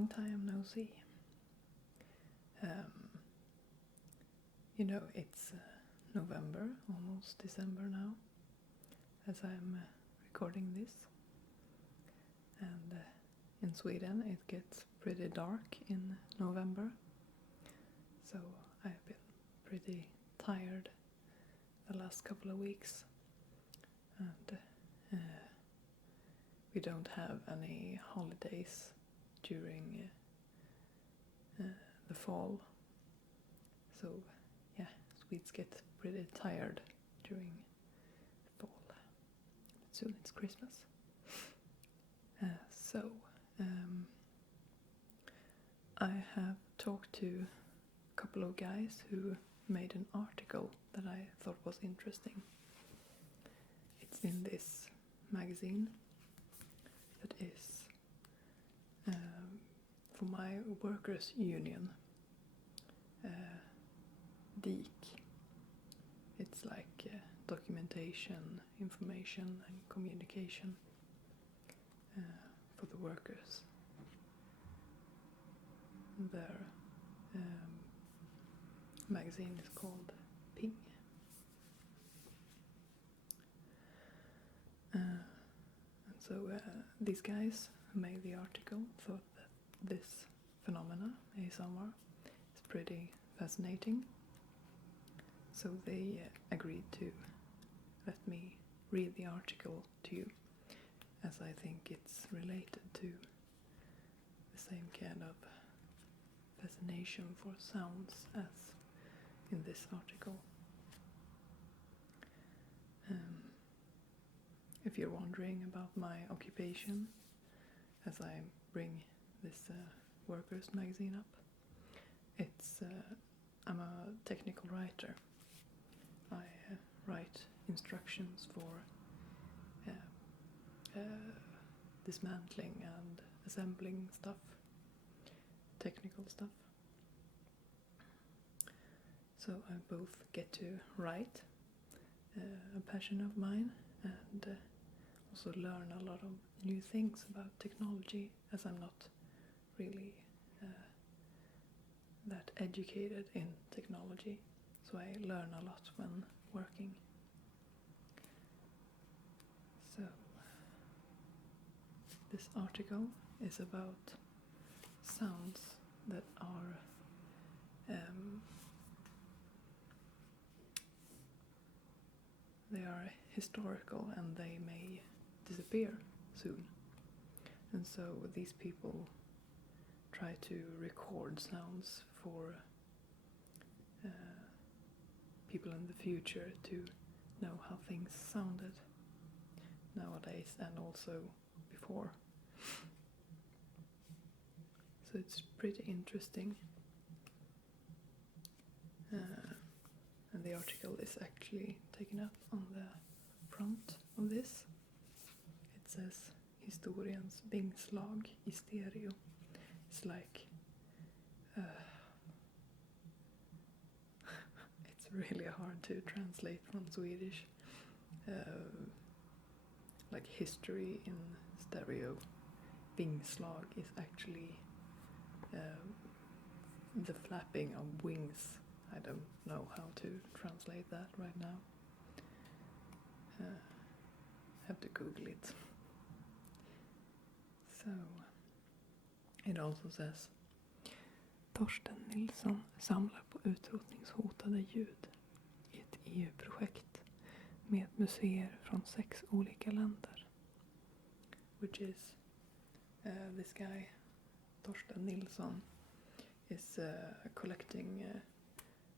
long time no see. It's November, almost December now, as I'm recording this. And in Sweden it gets pretty dark in November, so I've been pretty tired the last couple of weeks, and we don't have any holidays during the fall, so yeah, Swedes get pretty tired during the fall. But soon it's Christmas. I have talked to a couple of guys who made an article that I thought was interesting. It's in this magazine that is for my workers' union, DIK. It's like documentation, information and communication for the workers. Their magazine is called Ping. And so these guys who made the article thought that this phenomena, ASMR, is pretty fascinating. So they agreed to let me read the article to you, as I think it's related to the same kind of fascination for sounds as in this article. If you're wondering about my occupation, as I bring this workers magazine up, I'm a technical writer. I write instructions for dismantling and assembling stuff, technical stuff. So I both get to write, a passion of mine, and also learn a lot of new things about technology, as I'm not really that educated in technology, so I learn a lot when working. So this article is about sounds that are they are historical and they may disappear soon. And so these people try to record sounds for people in the future to know how things sounded nowadays and also before. So it's pretty interesting. And the article is actually taken up on the front of this. It says historiens vingslag I stereo. It's like it's really hard to translate from Swedish. Like history in stereo. Vingslag is actually the flapping of wings. I don't know how to translate that right now. Have to Google it. So it also says Torsten Nilsson samlar på utrotningshotade ljud i ett EU-projekt med museer från 6 olika länder. Which is this guy Torsten Nilsson is collecting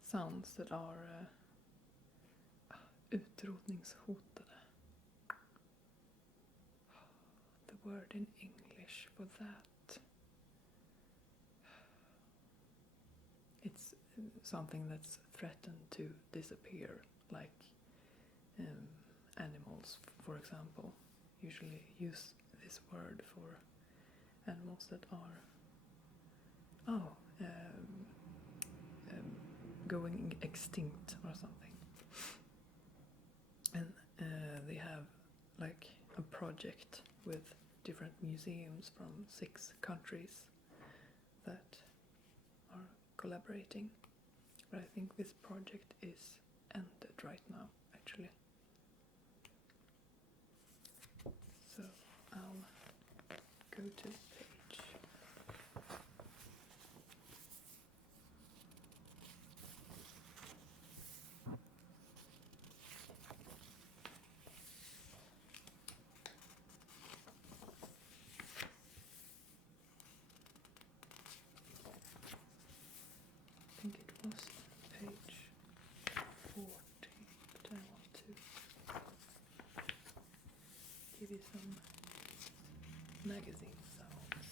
sounds that are utrotningshotade. The word in English for that. It's something that's threatened to disappear, like animals, for example. Usually use this word for animals that are going extinct or something. And they have like a project with different museums from 6 countries that are collaborating, but I think this project is ended right now, actually. So I'll go to page 40, but I want to give you some magazine sounds.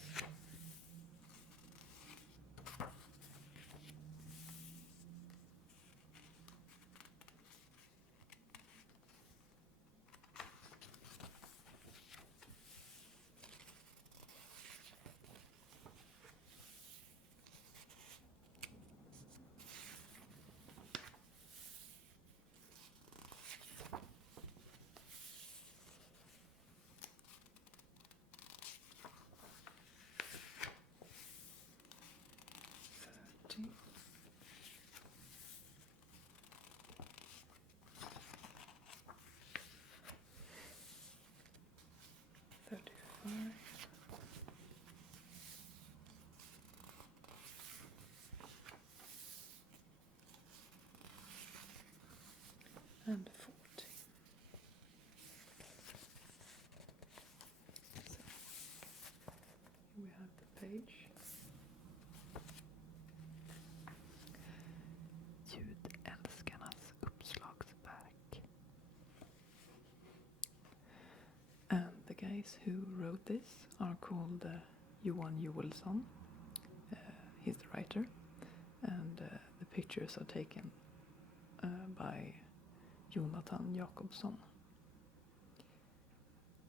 And 40. So here we have the page. Ljudälskarnas uppslagsverk. And the guys who wrote this are called Johan Joelsson. He's the writer, and the pictures are taken by Jonathan Jakobsson.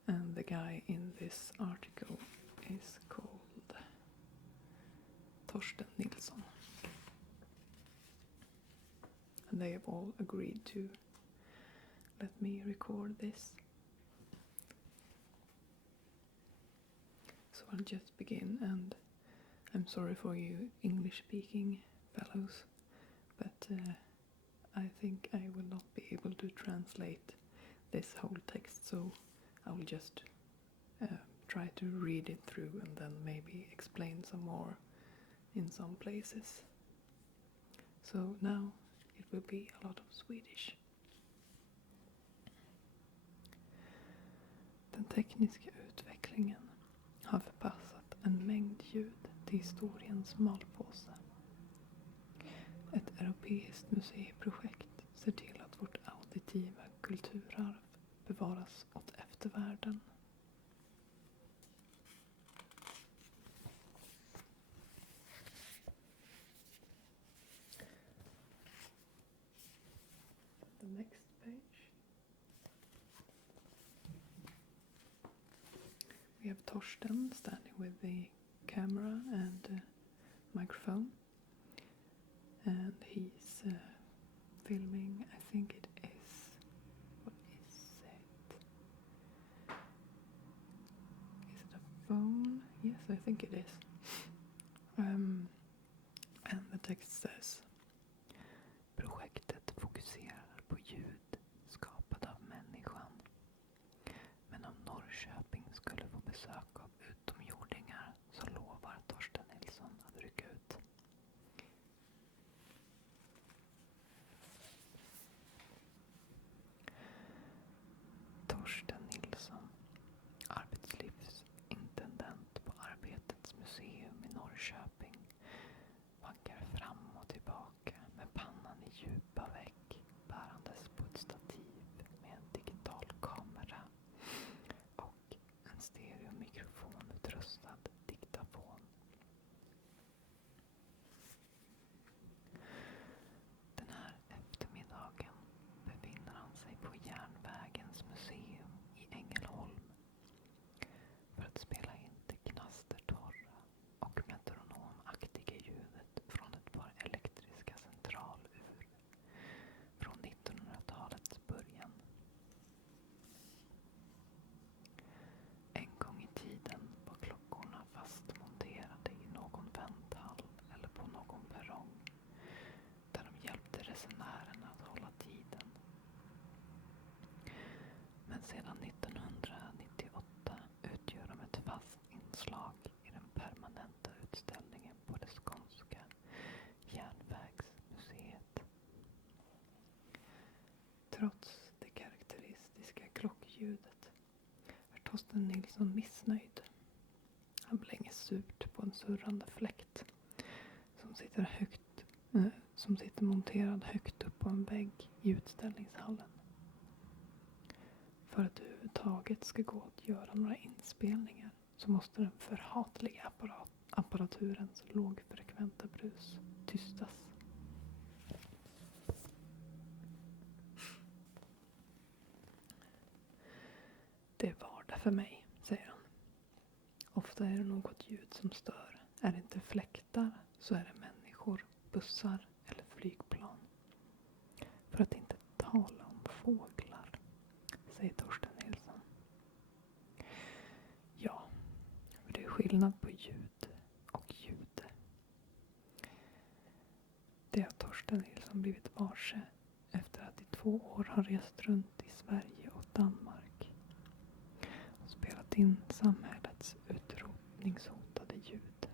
And the guy in this article is called Torsten Nilsson. And they have all agreed to let me record this. So I'll just begin, and I'm sorry for you English-speaking fellows, but I think I will not be able to translate this whole text, so I will just try to read it through and then maybe explain some more in some places. So now it will be a lot of Swedish. Den tekniska utvecklingen har förpassat en mängd ljud till historiens malpåse. Ett europeiskt museiprojekt ser till att vårt auditiva kulturarv bevaras åt eftervärlden. The next page. We have Torsten standing with the camera and microphone, and he's filming, I think it is, what is it? Is it a phone? Yes, I think it is. And the text says: Projektet fokuserar på ljud skapade av människan. Men om Norrköping skulle få besök av utomjordingar så lovar Torsten Nilsson att rycka ut. Torsten Nilsson, arbetslivsintendent på Arbetets museum i Norrköping, vankar fram och tillbaka Torsten Nilsson missnöjd. Han blänger surt på en surrande fläkt som sitter monterad högt upp på en vägg i utställningshallen. För att det överhuvudtaget ska gå att göra några inspelningar så måste den förhatliga apparaturens lågfrekventa brus tystas. Det är vardag för mig, säger han. Ofta är det något ljud som stör. Är det inte fläktar så är det människor, bussar eller flygplan. För att inte tala om fåglar, säger Torsten Nilsson. Ja, för det är skillnad på ljud och ljud. Det har Torsten Nilsson blivit varse efter att i 2 år ha rest runt i Sverige och Danmark och spelat in samhällets utrotningshotade ljud.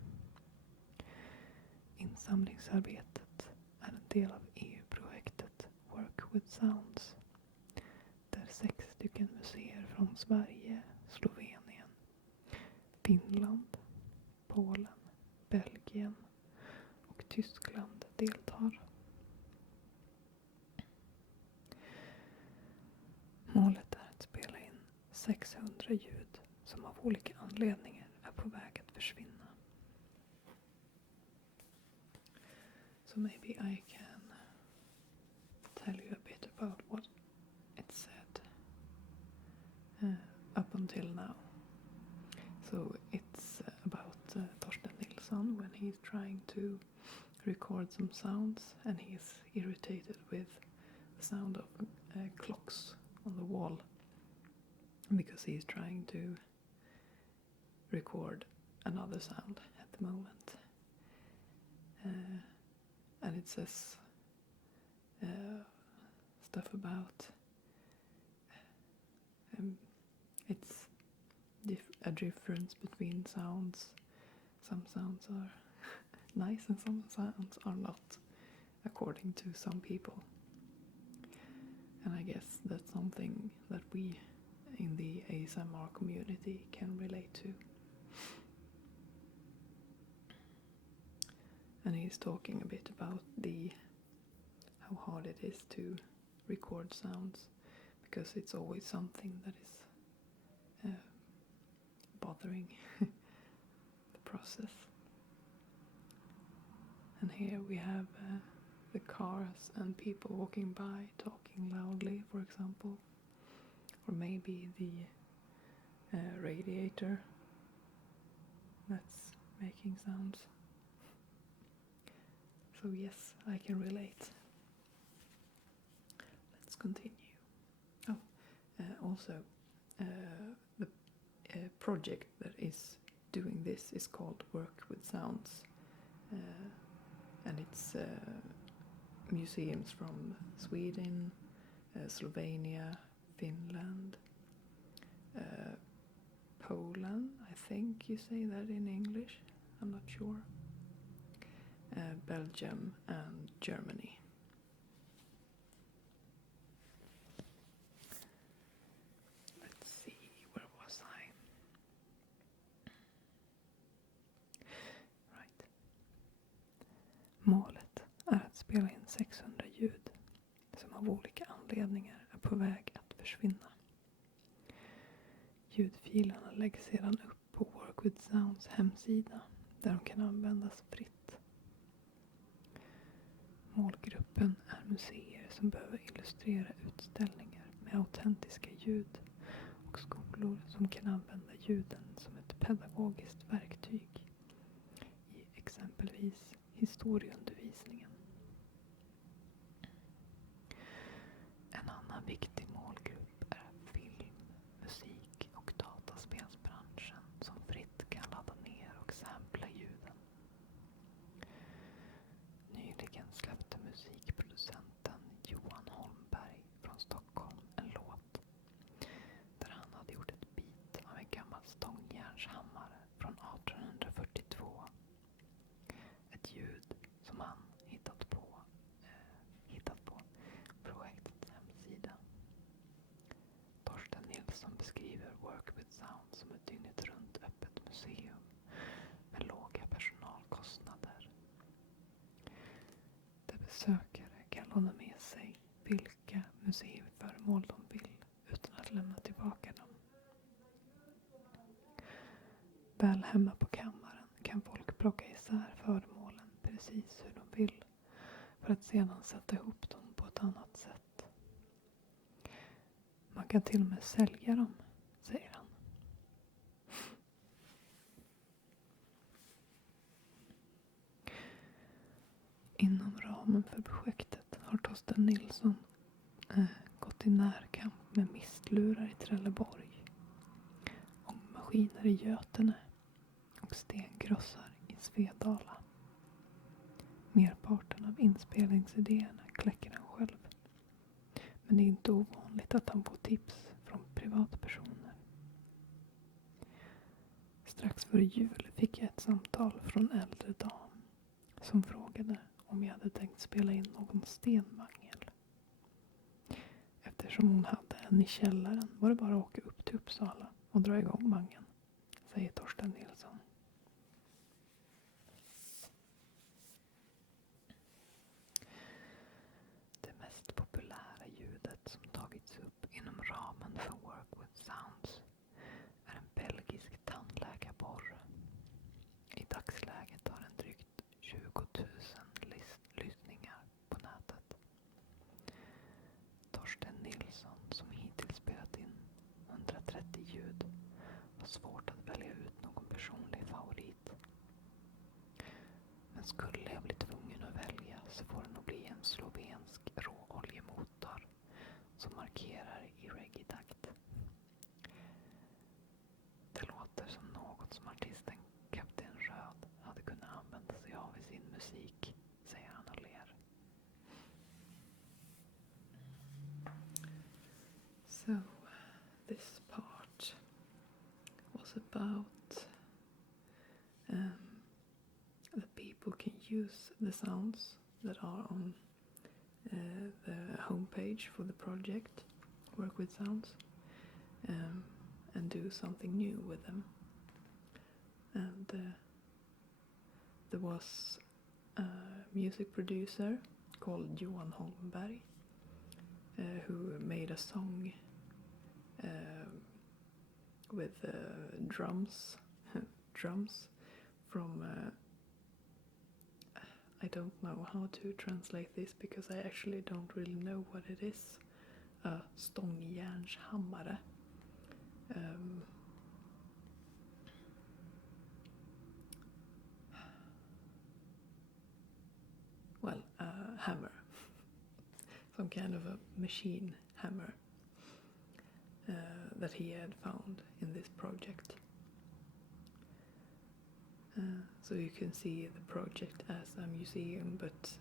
Insamlingsarbetet är en del av EU-projektet Work with Sounds, där 6 stycken museer från Sverige, Slovenien, Finland, Polen, Belgien och Tyskland deltar. Målet är att spela in 600 ljud som av olika anledningar är på väg att försvinna. So maybe I can tell you a bit about what it said up until now. So it's about Torsten Nilsson when he's trying to record some sounds and he's irritated with the sound of clocks on the wall because he's trying to record another sound at the moment. And it says stuff about it's a difference between sounds. Some sounds are nice and some sounds are not, according to some people. And I guess that's something that we in the ASMR community can relate to. And he's talking a bit about how hard it is to record sounds, because it's always something that is bothering the process. And here we have the cars and people walking by talking loudly, for example, or maybe the radiator that's making sounds. So yes, I can relate. Let's continue. Also, the project that is doing this is called Work with Sounds, and it's museums from Sweden, Slovenia, Finland, Poland, I think you say that in English, I'm not sure, Belgium and Germany. Let's see, where was I? Right. Målet är att spela in 600 ljud som av olika anledningar är på väg att försvinna. Ljudfilerna läggs sedan upp på Work with Sounds hemsida där de kan användas fritt. Målgruppen är museer som behöver illustrera utställningar med autentiska ljud och skolor som kan använda ljuden som ett pedagogiskt verktyg i exempelvis historieundervisningen. En annan viktig målgrupp är film, musik och dataspelsbranschen som fritt kan ladda ner och sampla ljuden. Nyligen släppte musikproducenten Johan Holmberg från Stockholm en låt där han hade gjort ett bit av en gammal stångjärnshammare från 1842. Ett ljud som Väl hemma på kammaren kan folk plocka isär föremålen precis hur de vill för att sedan sätta ihop dem på ett annat sätt. Man kan till och med sälja dem, säger han. Inom ramen för projektet har Torsten Nilsson gått i närkamp med mistlurar i Trelleborg, ångmaskiner i Götene och stenkrossar i Svedala. Merparten av inspelningsidéerna kläcker han själv. Men det är inte ovanligt att han får tips från privatpersoner. Strax före jul fick jag ett samtal från en äldre dam som frågade om jag hade tänkt spela in någon stenmangel. Eftersom hon hade en i källaren var det bara att åka upp till Uppsala och dra igång mangeln, säger Torsten Nilsson. Det mest populära ljudet som tagits upp inom ramen för Work with Sounds är en belgisk tandläkarborr. I dagsläget har den drygt 20 000 lyssningar på nätet. Torsten Nilsson, som hittills spelat in 130 ljud, har svårt att välja ut någon personlig favorit. Men skulle jag bli tvungen att välja så får det nog bli en slovensk råoljemotor som markerar i reggae-takt. Det låter som något som artisten Kapten Röd hade kunnat använda sig av i sin musik, säger han och ler. So, this part was about that people can use the sounds that are on the homepage for the project, Work with Sounds, and do something new with them. And there was a music producer called Johan Holmberg who made a song with drums from I don't know how to translate this because I actually don't really know what it is. A stångjärnshammare. Well, a hammer. Some kind of a machine hammer that he had found in this project. So you can see the project as a museum, but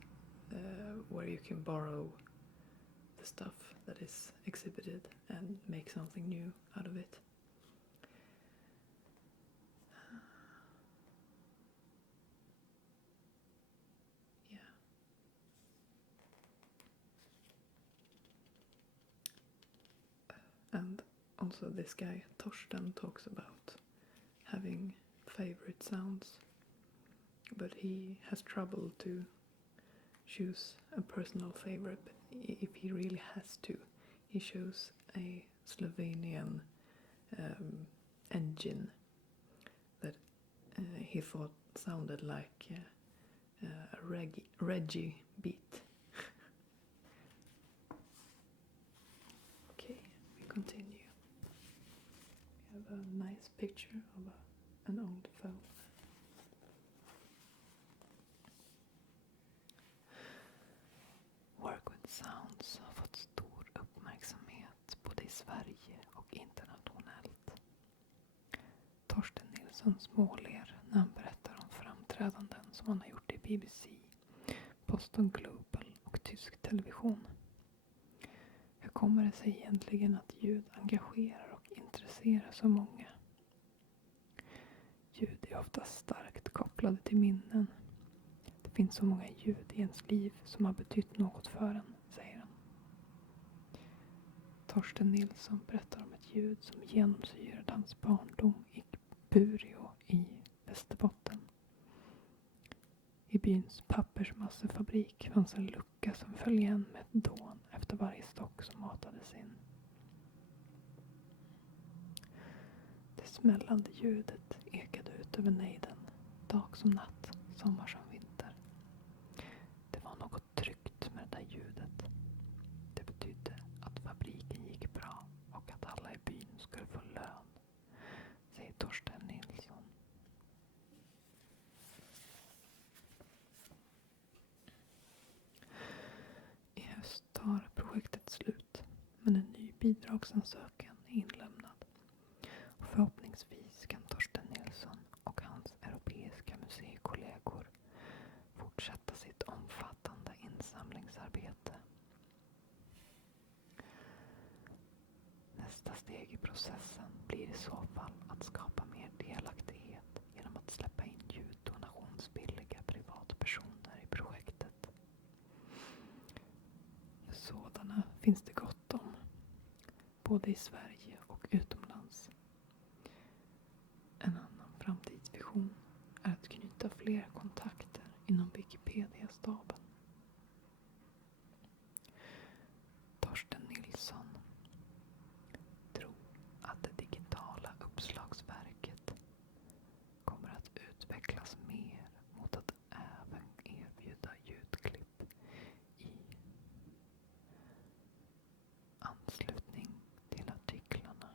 where you can borrow the stuff that is exhibited and make something new out of it. Yeah. And also this guy, Torsten, talks about having favorite sounds, but he has trouble to choose a personal favorite. But if he really has to, he chose a Slovenian engine that he thought sounded like a reggae beat. Okay, we continue. We have a nice picture of an old phone. Work with Sounds har fått stor uppmärksamhet både i Sverige och internationellt. Torsten Nilsson småler när han berättar om framträdanden som han har gjort i BBC, Boston Global och tysk television. Hur kommer det sig egentligen att ljud engagerar och intresserar så många? Ljud är ofta starkt kopplade till minnen. Det finns så många ljud i ens liv som har betytt något för en, säger han. Torsten Nilsson berättar om ett ljud som genomsyrade hans barndom i Bureå i Västerbotten. I byns pappersmassefabrik fanns en lucka som föll igen med ett dån efter varje stock som matades in. Det smällande ljudet ekade ut över nejden, dag som natt, sommar som vinter. Det var något tryggt med det där ljudet. Det betydde att fabriken gick bra och att alla i byn skulle få lön, säger Torsten Nilsson. I höst tar projektet slut, men en ny bidragsansökan är inlämnad. Och förhoppningsvis kan Torsten Nilsson och hans europeiska museikollegor fortsätta sitt omfattande insamlingsarbete. Nästa steg i processen blir i så fall att skapa mer delaktighet genom att släppa in ljuddonationsvilliga privatpersoner i projektet. Sådana finns det gott om, både i Sverige och utomlands. En annan framtidsvision är att knyta fler kontakter inom Wikipedia-staben. Torsten Nilsson tror att det digitala uppslagsverket kommer att utvecklas mer mot att även erbjuda ljudklipp i anslutning till artiklarna.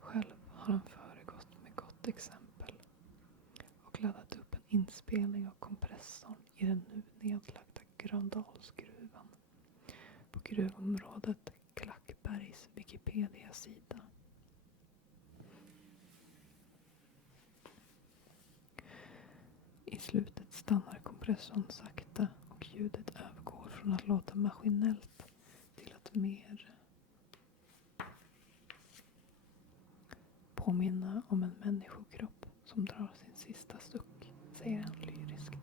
Själv har han föregått med gott exempel och laddat upp en inspelning av kompressorn i den nu nedlagda Gröndalsgruvan på gruvområdet Klackbergs Wikipedia-sida. I slutet stannar kompressorn sakta och ljudet övergår från att låta maskinellt till att mer påminna om en människokropp som drar sin sista suck, säger han lyriskt.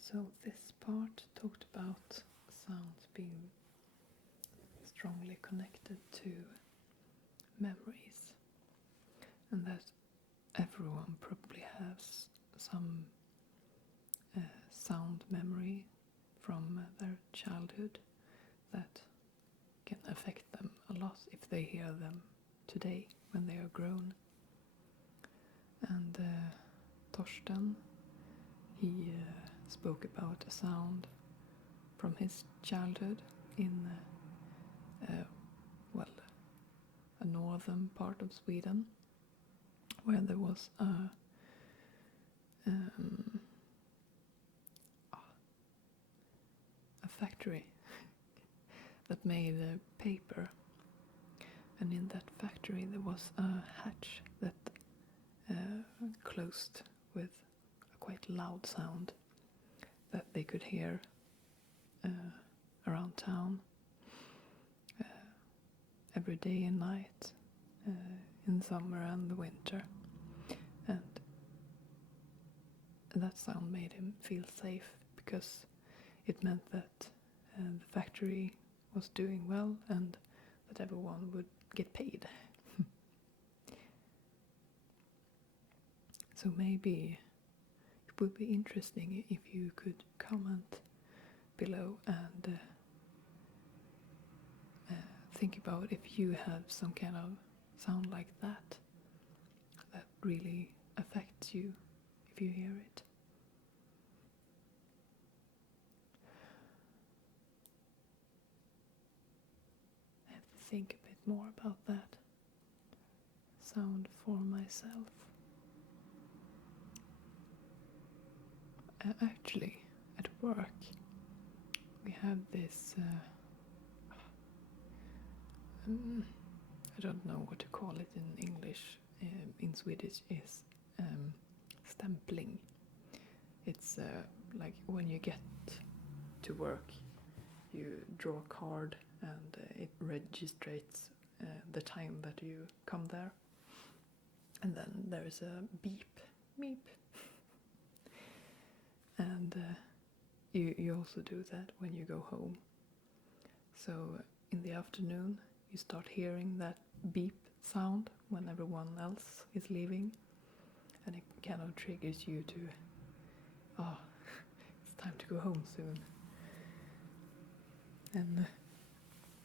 So this part talked about sounds being strongly connected to memories, and that everyone probably has some sound memory from their childhood that can affect them a lot if they hear them today when they are grown. And Torsten, he spoke about a sound from his childhood in a northern part of Sweden, where there was a factory that made paper, and in that factory there was a hatch that closed with a quite loud sound that they could hear around town every day and night in summer and the winter, and that sound made him feel safe because it meant that the factory was doing well and that everyone would get paid. So maybe it would be interesting if you could comment below and think about if you have some kind of sound like that really affects you if you hear it. I have to think a bit more about that sound for myself. Actually, at work, we have this, I don't know what to call it in English, in Swedish is stämpling. It's like when you get to work, you draw a card and it registers the time that you come there. And then there's a beep, beep. And you also do that when you go home. So in the afternoon, you start hearing that beep sound when everyone else is leaving, and it kind of triggers you to, oh, it's time to go home soon. And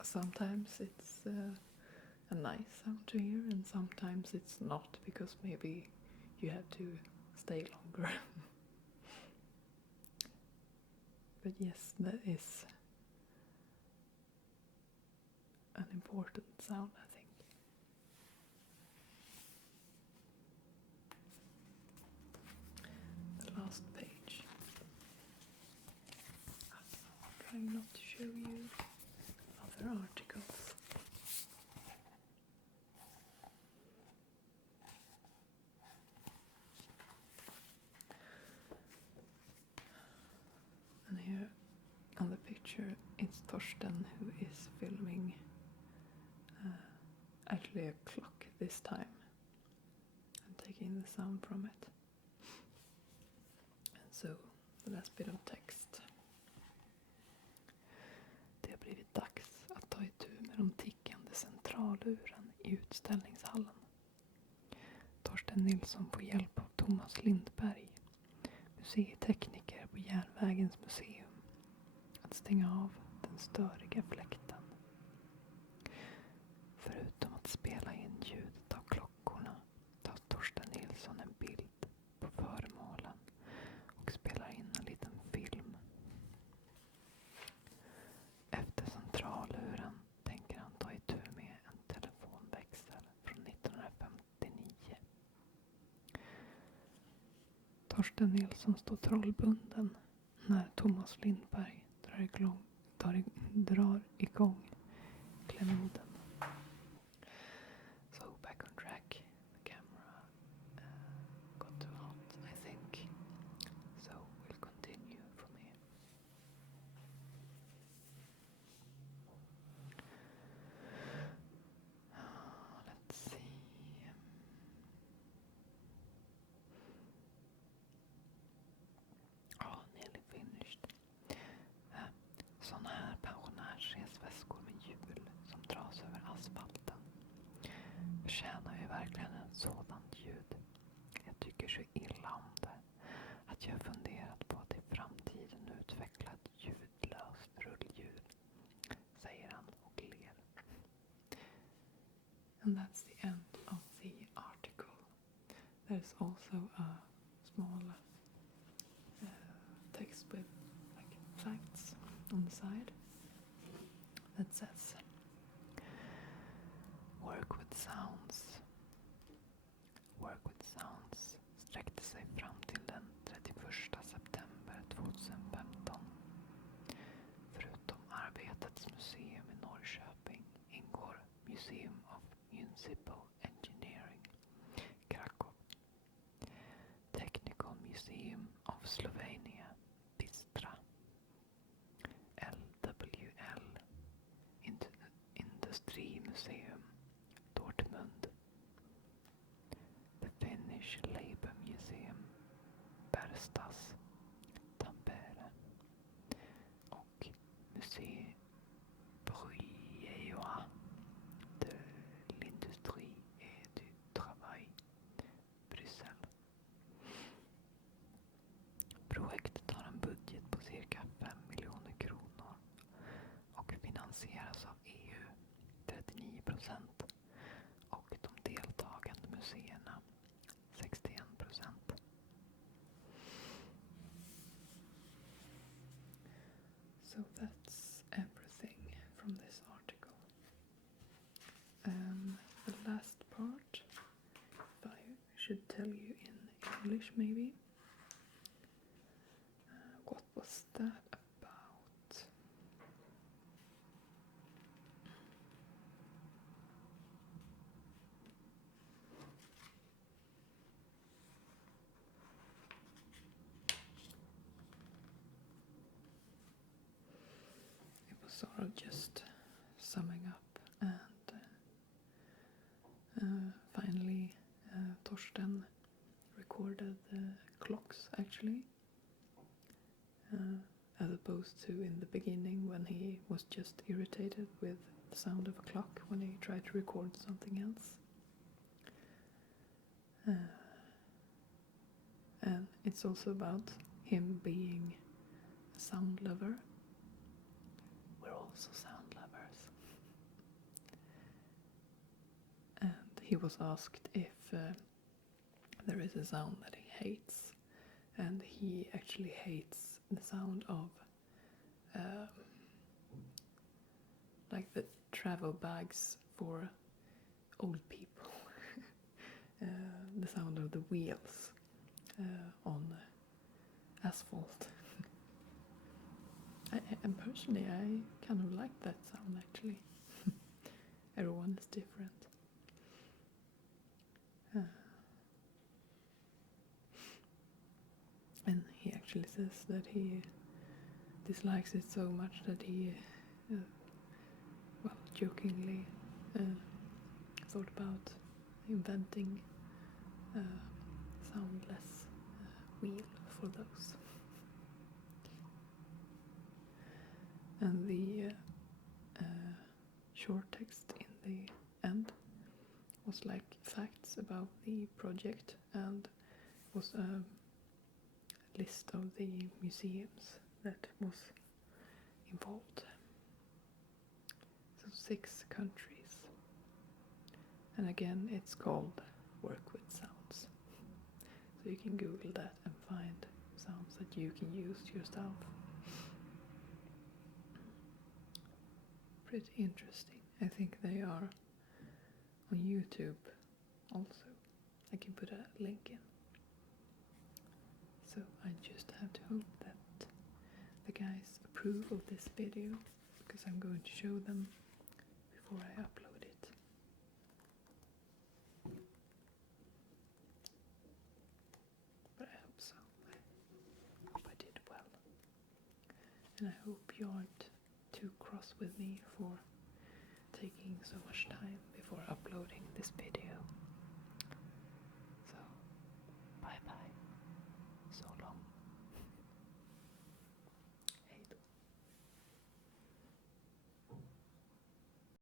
sometimes it's a nice sound to hear, and sometimes it's not, because maybe you have to stay longer. But yes, that is an important sound, I think. The last page. I'm trying not to show you other articles. And here on the picture, it's Torsten who is filming actually a clock this time and taking the sound from it. And so the last bit of text. Det har blivit dags att ta itu med de tickande centraluren i utställningshallen. Torsten Nilsson får hjälp av Thomas Lindberg, museitekniker på Järnvägens museum, att stänga av den störiga fläkten. Förutom att spela in ljudet av klockorna tar Torsten Nilsson en bild på föremålen och spelar in en liten film. Efter centraluren tänker han ta itu med en telefonväxel från 1959. Torsten Nilsson står trollbunden när Thomas Lindberg drar igång klenoden. So back on track. The camera got too hot, I think. So we'll continue from here. Let's see. Nearly finished. Såna här pensionärsresväskor med hjul som dras över asfalten förtjänar ju verkligen ett sådant ljud. Jag tycker så illa om det att jag funderat på att i framtiden utveckla ett ljudlöst rullljud, säger han och ler. And that's the end of the article. There's also a small text with like facts on the side that says Work with Sounds sträckte sig fram till den 31 september 2015. Förutom Arbetets museum i Norrköping ingår Museum of Municipal Engineering, Krakow, Technical Museum of Slovenia, Bistra, LWL, Industrimuseum, Dortmund, the Finnish Labour Museum, Berstas, Tampere, och Musée Bruyeois de l'Industrie et du Travail, Bryssel. Projektet har en budget på cirka 5 miljoner kronor och finansieras av EU 39% och de deltagande museerna 61%. So that's everything from this article. The last part, if I should tell you in English maybe. What was that about? It was sort of just summing up, and finally Torsten recorded the clocks actually opposed to in the beginning when he was just irritated with the sound of a clock when he tried to record something else. And it's also about him being a sound lover. We're also sound lovers. And he was asked if there is a sound that he hates, and he actually hates the sound of like the travel bags for old people. The sound of the wheels on asphalt. And personally, I kind of like that sound actually. Everyone is different. And he actually says that he dislikes it so much that he, jokingly thought about inventing a soundless wheel for those. And the short text in the end was like facts about the project and was a list of the museums that was involved. So 6 countries. And again, it's called Work with Sounds. So you can Google that and find sounds that you can use yourself. Pretty interesting. I think they are on YouTube also. I can put a link in. So I just have to hope that the guys approve of this video, because I'm going to show them before I upload it. But I hope so. I hope I did well. And I hope you aren't too cross with me for taking so much time before uploading this video.